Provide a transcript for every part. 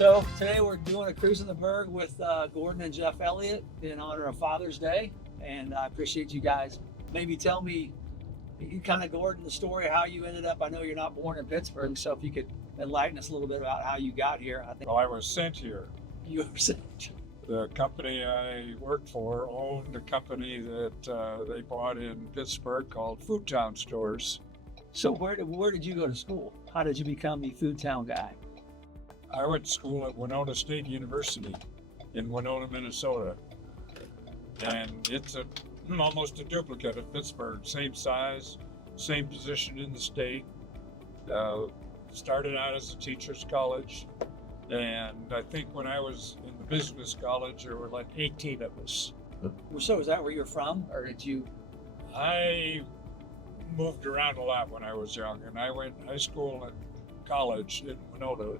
So today we're doing a Cruisin The Burg with Gordon and Jeff Elliott in honor of Father's Day. And I appreciate you guys. Maybe tell me, kind of, Gordon, the story of how you ended up. I know you're not born in Pittsburgh, so if you could enlighten us a little bit about how you got here. I think Well, I was sent here. you were sent. The company I worked for owned a company that they bought in Pittsburgh called Food Town Stores. So where did you go to school? How did you become the Food Town guy? I went to school at Winona State University in Winona, Minnesota. And it's almost a duplicate of Pittsburgh. Same size, same position in the state. Started out as a teacher's college. And I think when I was in the business college, there were like 18 of us. So is that where you're from, or did you? I moved around a lot when I was young, and I went high school and college in Winona, a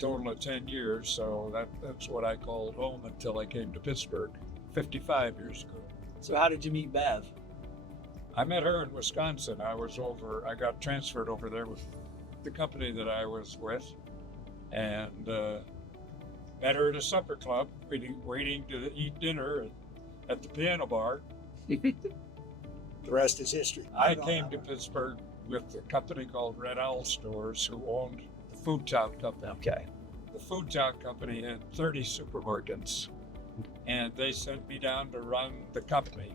total of 10 years, so that's what I called home until I came to Pittsburgh 55 years ago. So how did you meet Bev? I met her in Wisconsin. I got transferred over there with the company that I was with, and met her at a supper club, waiting to eat dinner at the piano bar. The rest is history. I came to Pittsburgh with a company called Red Owl Stores, who owned the Food Town Company. Okay. The Food Town Company had 30 supermarkets, and they sent me down to run the company.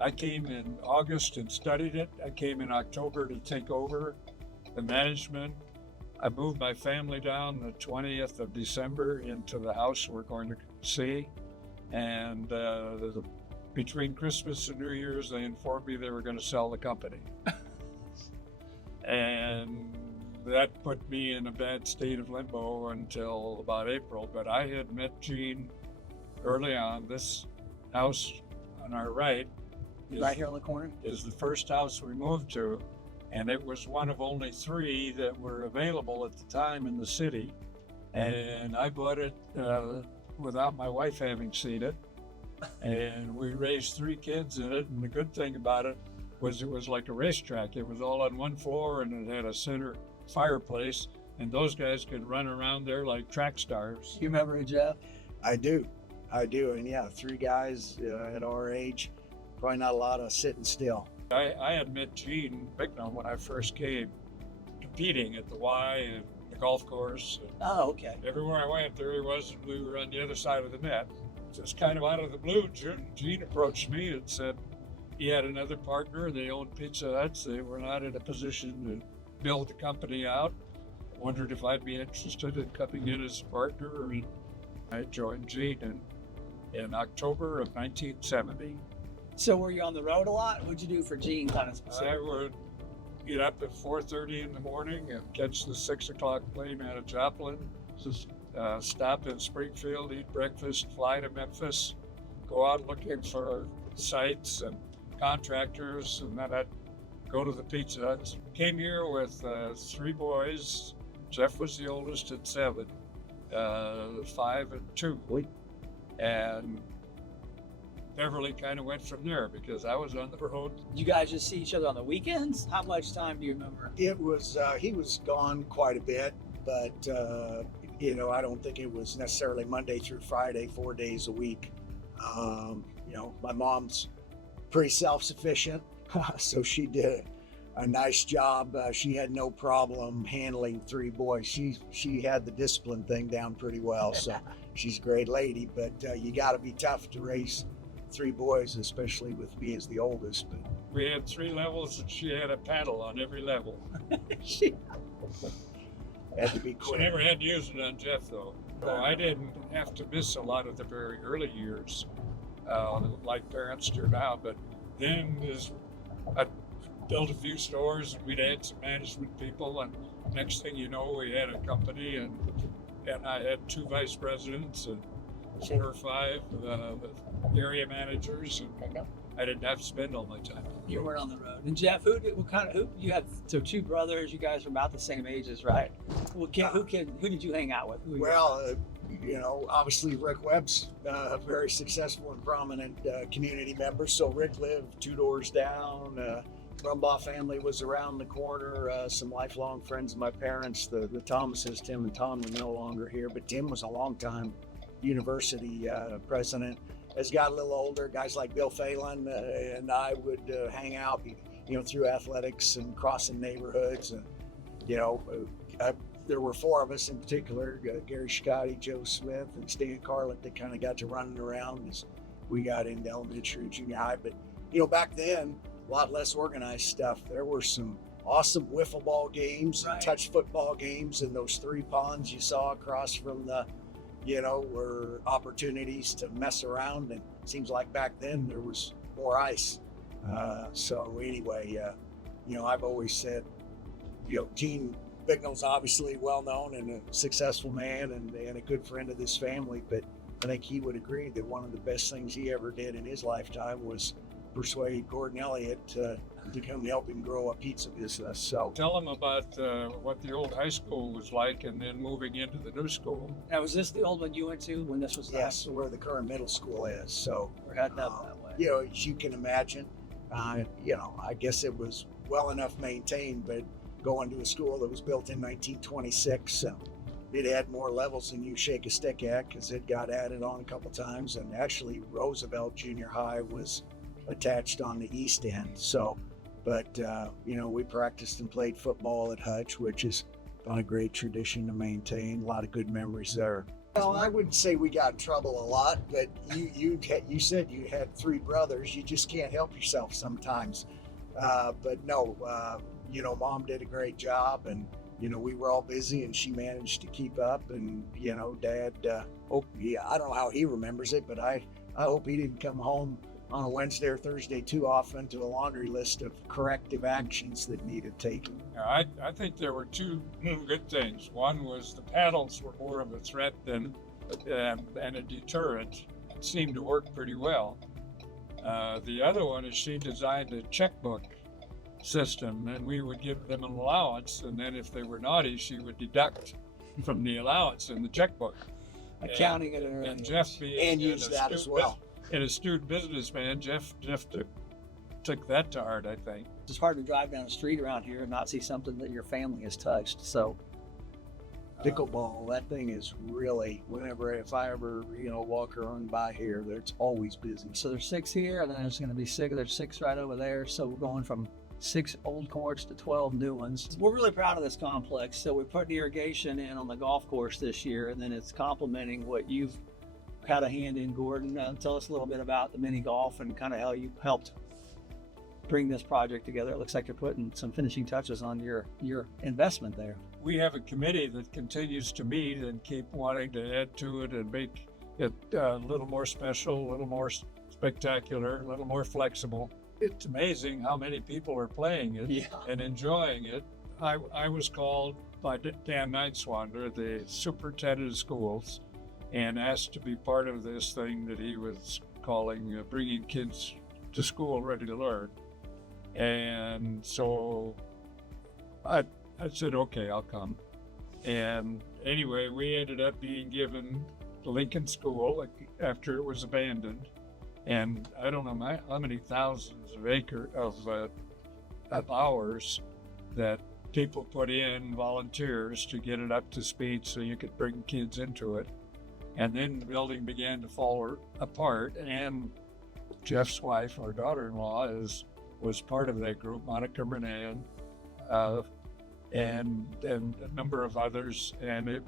I came in August and studied it. I came in October to take over the management. I moved my family down the 20th of December into the house we're going to see, and between Christmas and New Year's, they informed me they were going to sell the company. And that put me in a bad state of limbo until about April. But I had met Gene early on. This house on our right Right here on the corner? is the first house we moved to. And it was one of only 3 that were available at the time in the city. And I bought it without my wife having seen it. And we raised 3 kids in it, and the good thing about it was like a racetrack. It was all on one floor, and it had a center fireplace, and those guys could run around there like track stars. You remember it, Jeff? I do, and yeah, 3 guys at our age, probably not a lot of sitting still. I had met Gene Bicknell when I first came, competing at the Y and the golf course. Oh, okay. Everywhere I went, there he was, and we were on the other side of the net. Just kind of out of the blue, Gene approached me and said he had another partner. They owned Pizza Huts. They were not in a position to build the company out. Wondered if I'd be interested in coming in as a partner. I joined Gene in October of 1970. So were you on the road a lot? What'd you do for Gene, kind of I specific? would get up at 4:30 in the morning and catch the 6 o'clock plane out of Joplin. Stop in Springfield, eat breakfast, fly to Memphis, go out looking for sites and contractors, and then I'd go to the Pizza Huts. Came here with 3 boys. Jeff was the oldest at 7, 5 and 2. And Beverly kind of went from there because I was on the road. You guys just see each other on the weekends? How much time do you remember? It was, he was gone quite a bit, but I don't think it was necessarily Monday through Friday, 4 days a week. My mom's pretty self-sufficient, so she did a nice job. She had no problem handling 3 boys. She had the discipline thing down pretty well, so she's a great lady, but you got to be tough to raise 3 boys, especially with me as the oldest. But We had 3 levels, and she had a paddle on every level. had to be She quick. never had to use it on Jeff, though. So I didn't have to miss a lot of the very early years, like parents do now. But then I built a few stores, and we'd add some management people, and next thing you know, we had a company, and I had 2 vice presidents and 4 or 5 area managers, and I didn't have to spend all my time. You weren't on the road. And Jeff, who you had? So 2 brothers. You guys were about the same ages, right? Well, who did you hang out with? Well, obviously Rick Webb's a very successful and prominent community member. So Rick lived 2 doors down. Brumbaugh family was around the corner. Some lifelong friends of my parents, the Thomases, Tim and Tom, were no longer here, but Tim was a longtime university president. As got a little older, guys like Bill Phelan and I would hang out, through athletics and crossing neighborhoods. And, there were four of us in particular, Gary Scotti, Joe Smith, and Stan Carlett, that kind of got to running around as we got into elementary and junior high. But, back then, a lot less organized stuff. There were some awesome wiffle ball games, and touch football games, and those 3 ponds you saw across from the, were opportunities to mess around. And it seems like back then there was more ice. So anyway, I've always said, Gene Bignell's obviously well known and a successful man and a good friend of this family, but I think he would agree that one of the best things he ever did in his lifetime was persuade Gordon Elliott to come help him grow a pizza business. So tell him about what the old high school was like and then moving into the new school. Now, was this the old one you went to when this was? Yes, where the current middle school is. So we're heading up that way. As you can imagine, I guess it was well enough maintained, but going to a school that was built in 1926, it had more levels than you shake a stick at because it got added on a couple times. And actually, Roosevelt Junior High was attached on the east end. So, but we practiced and played football at Hutch, which is on a great tradition to maintain. A lot of good memories there. Well, I wouldn't say we got in trouble a lot, but you said you had 3 brothers. You just can't help yourself sometimes. But no, Mom did a great job, and we were all busy, and she managed to keep up. And Dad, I don't know how he remembers it, but I hope he didn't come home on a Wednesday or Thursday too often to a laundry list of corrective actions that needed taken. I think there were 2 good things. One was the paddles were more of a threat than a deterrent. It seemed to work pretty well. The other one is she designed a checkbook system, and we would give them an allowance, and then if they were naughty, she would deduct from the allowance in the checkbook. Accounting it and Jeff being and use that as well. And a astute businessman, Jeff took that to heart, I think. It's hard to drive down the street around here and not see something that your family has touched. So pickleball, that thing is really, if I ever, walk around by here, it's always busy. So there's 6 here, and then there's going to be 6. There's 6 right over there. So we're going from 6 old courts to 12 new ones. We're really proud of this complex. So we put irrigation in on the golf course this year, and then it's complementing what you've had a hand in, Gordon. Tell us a little bit about the mini golf and kind of how you helped bring this project together. It looks like you're putting some finishing touches on your investment there. We have a committee that continues to meet and keep wanting to add to it and make it a little more special, a little more spectacular, a little more flexible. It's amazing how many people are playing it and enjoying it. I was called by Dan Nightswander, the superintendent of schools, and asked to be part of this thing that he was calling bringing kids to school ready to learn. And so I said, okay, I'll come. And anyway, we ended up being given the Lincoln School after it was abandoned. And I don't know how many thousands of hours that people put in, volunteers, to get it up to speed so you could bring kids into it. And then the building began to fall apart, and Jeff's wife, our daughter-in-law, was part of that group, Monica Bernan, and a number of others. And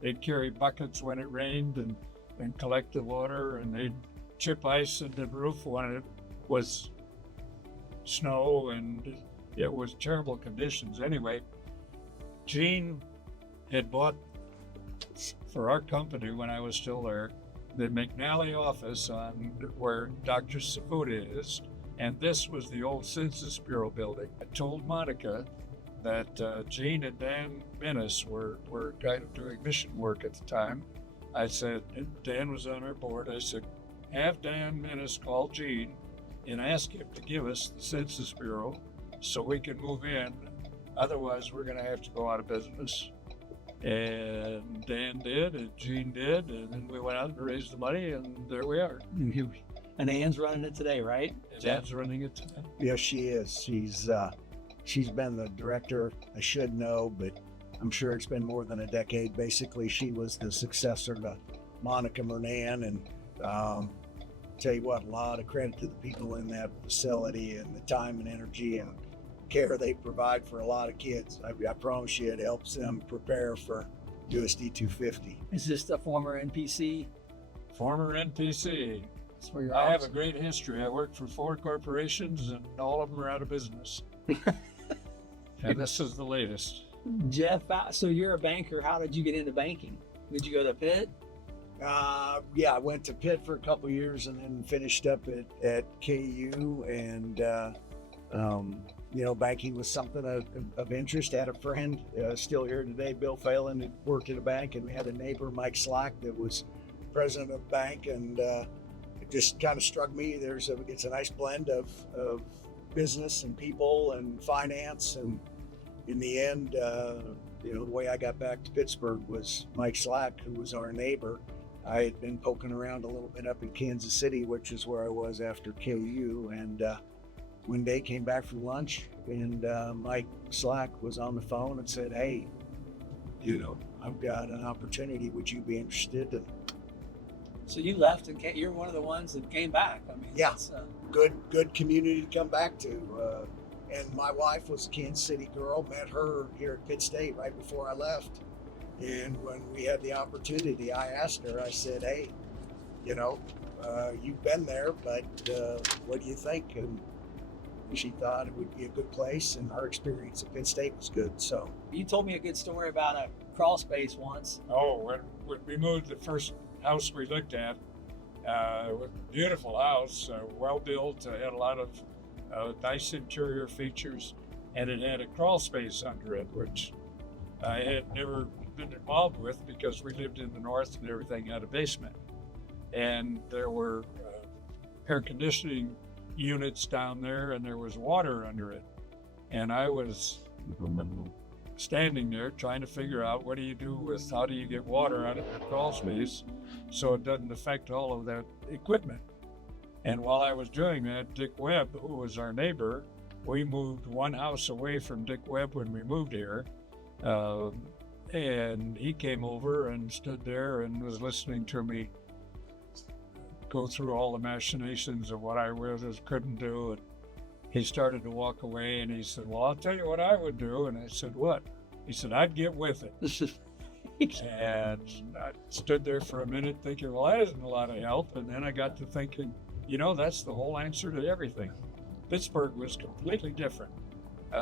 they'd carry buckets when it rained and collect the water, and they'd chip ice in the roof when it was snow, and it was terrible conditions. Anyway, Gene had bought for our company when I was still there the McNally office on where Dr. Safuda is, and this was the old Census Bureau building. I told Monica that Gene and Dan Minnis were kind of doing mission work at the time. I said, Dan was on our board, I said, have Dan Minnis call Gene and ask him to give us the Census Bureau so we can move in. Otherwise, we're going to have to go out of business. And Dan did, and Gene did, and then we went out and raised the money, and there we are. And Ann's running it today, right? Dad's running it today. Yes, she is. She's been the director. I should know, but I'm sure it's been more than a decade. Basically, she was the successor to Monica Mernan, and tell you what, a lot of credit to the people in that facility and the time and energy and care they provide for a lot of kids. I promise you, it helps them prepare for USD 250. Is this the former NPC? Former NPC. That's where your I have office- a great history. I worked for 4 corporations and all of them are out of business. And this is the latest. Jeff, so you're a banker. How did you get into banking? Did you go to Pitt? Yeah, I went to Pitt for a couple of years and then finished up at KU. And, banking was something of interest. I had a friend still here today, Bill Phelan, who worked at a bank. And we had a neighbor, Mike Slack, that was president of the bank. And it just kind of struck me. It's a nice blend of business and people and finance. And in the end, the way I got back to Pittsburgh was Mike Slack, who was our neighbor. I had been poking around a little bit up in Kansas City, which is where I was after KU. And one day came back from lunch and Mike Slack was on the phone and said, "Hey, I've got an opportunity. Would you be interested?" And So you left and you're one of the ones that came back. I mean, Yeah. it's, good community to come back to. And my wife was a Kansas City girl, met her here at Pitt State right before I left. And when we had the opportunity, I asked her, I said, "Hey, you've been there, but what do you think?" And she thought it would be a good place, and her experience at Pitt State was good. So you told me a good story about a crawl space once. Oh, when we moved, the first house we looked at, was a beautiful house, well built, had a lot of nice interior features, and it had a crawl space under it, which I had never been involved with because we lived in the north and everything had a basement. And there were air conditioning units down there and there was water under it. And I was standing there trying to figure out how do you get water out of the crawl space so it doesn't affect all of that equipment. And while I was doing that, Dick Webb, who was our neighbor, we moved one house away from Dick Webb when we moved here. And he came over and stood there and was listening to me go through all the machinations of what I couldn't do. And he started to walk away and he said, "Well, I'll tell you what I would do." And I said, "What?" He said, "I'd get with it." And I stood there for a minute thinking, well, that isn't a lot of help. And then I got to thinking, that's the whole answer to everything. Pittsburgh was completely different.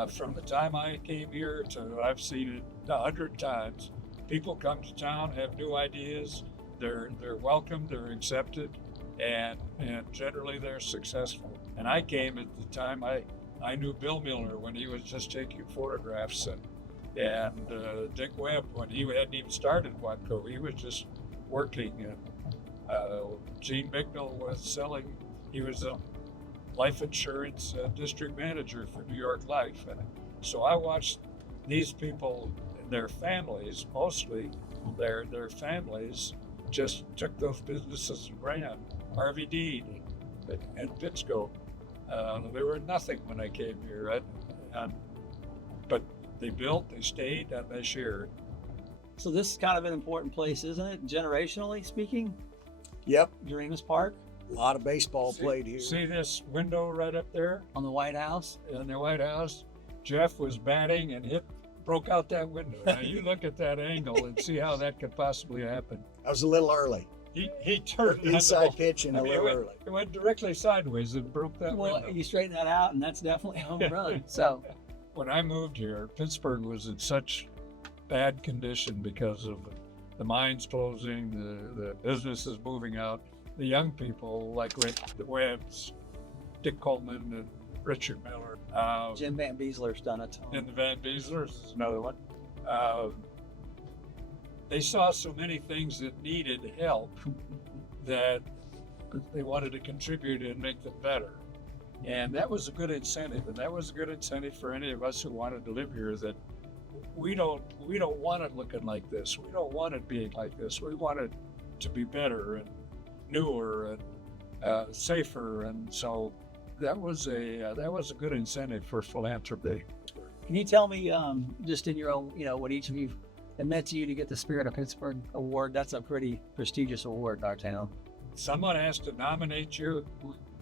From the time I came here to I've seen it 100 times. People come to town, have new ideas. They're welcomed, they're accepted, and generally they're successful. And I came at the time I knew Bill Miller when he was just taking photographs, and Dick Webb when he hadn't even started Watco. He was just working. And Gene Bicknell was selling. He was a life insurance district manager for New York Life. And so I watched these people, their families, mostly their families, just took those businesses and ran. Harvey Dean and Pittsco. They were nothing when I came here, but they built, they stayed, and they shared. So this is kind of an important place, isn't it? Generationally speaking, Yep, Doremus Park a lot of baseball played here. See this window right up there on the White House. in the White House? Jeff was batting and broke out that window. Now you look at that angle and see how that could possibly happen. I was a little early. He turned on the Inside ball. pitching a little early. It went directly sideways and broke that Well, window. you straighten that out, and that's definitely a home run. So When I moved here, Pittsburgh was in such bad condition because of the mines closing, the businesses moving out. The young people like Rick Webbs, Dick Coleman, and Richard Miller. Jim Van Beesler's done a ton. And the Van Beeslers is another one. They saw so many things that needed help that they wanted to contribute and make them better. And that was a good incentive. And that was a good incentive for any of us who wanted to live here, that we don't want it looking like this. We don't want it being like this. We want it to be better and newer and safer, and so that was a good incentive for philanthropy. Can you tell me, just in your own, what each of you, it meant to you to get the Spirit of Pittsburgh award? That's a pretty prestigious award in our town. Someone has to nominate you.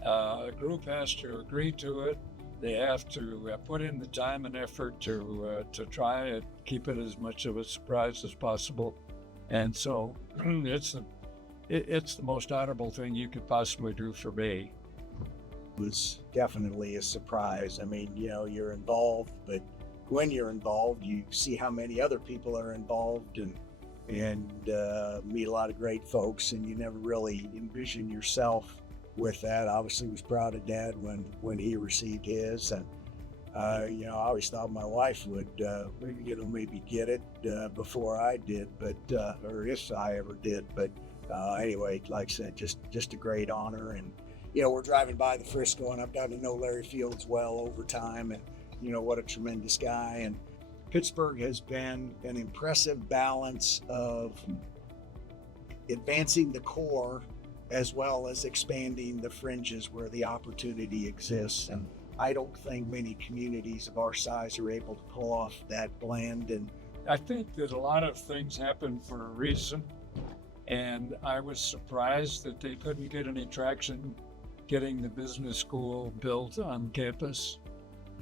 A group has to agree to it. They have to put in the time and effort to try and keep it as much of a surprise as possible. And so it's the most honorable thing you could possibly do for me. It was definitely a surprise. I mean, you're involved, but when you're involved, you see how many other people are involved and meet a lot of great folks, and you never really envision yourself with that. Obviously was proud of Dad when he received his, and I always thought my wife would maybe get it before I did, but or if I ever did. But anyway, like I said, just a great honor. And we're driving by the Frisco, and I've gotten to know Larry Fields well over time, and what a tremendous guy. And Pittsburgh has been an impressive balance of advancing the core as well as expanding the fringes where the opportunity exists. And I don't think many communities of our size are able to pull off that blend. And I think that a lot of things happen for a reason. And I was surprised that they couldn't get any traction getting the business school built on campus.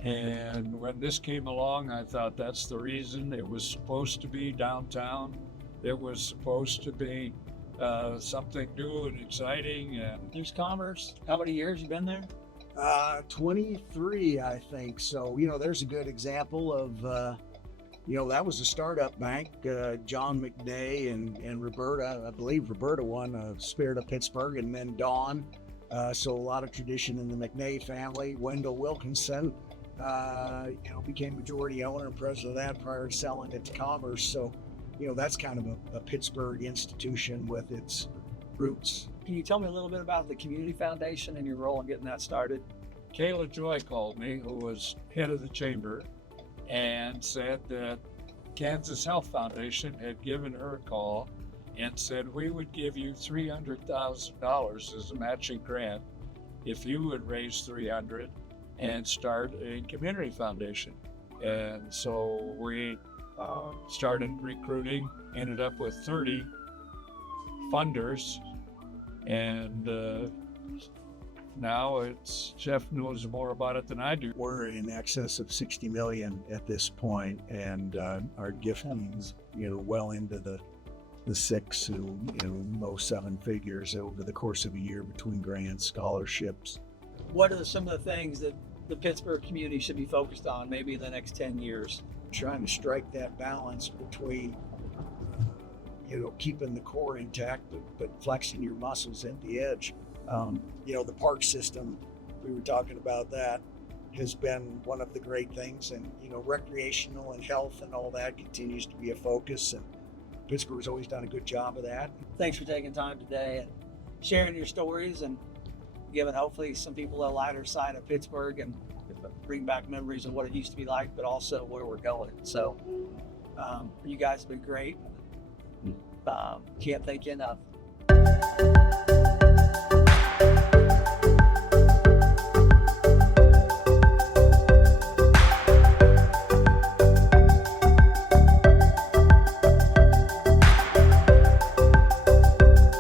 And when this came along, I thought that's the reason. It was supposed to be downtown. It was supposed to be something new and exciting. And There's Commerce. How many years you been there? 23, I think. So, there's a good example of, that was a startup bank. John McDay and Roberta, I believe Roberta won Spirit of Pittsburgh, and then Dawn. So a lot of tradition in the McNay family. Wendell Wilkinson, became majority owner and president of that prior to selling it to Commerce. So, that's kind of a Pittsburgh institution with its roots. Can you tell me a little bit about the Community Foundation and your role in getting that started? Kayla Joy called me, who was head of the chamber, and said that Kansas Health Foundation had given her a call and said, we would give you $300,000 as a matching grant if you would raise $300,000 and start a community foundation. And so we started recruiting, ended up with 30 funders, and now Jeff knows more about it than I do. We're in excess of 60 million at this point, and our giftings, well into the 6 to low 7 figures over the course of a year between grants, scholarships. What are some of the things that the Pittsburgh community should be focused on maybe in the next 10 years? Trying to strike that balance between keeping the core intact but flexing your muscles at the edge. The park system, we were talking about that, has been one of the great things, and recreational and health and all that continues to be a focus, and Pittsburgh's always done a good job of that. Thanks for taking time today and sharing your stories and giving hopefully some people a lighter side of Pittsburgh and bring back memories of what it used to be like, but also where we're going. So you guys have been great. Can't thank you enough.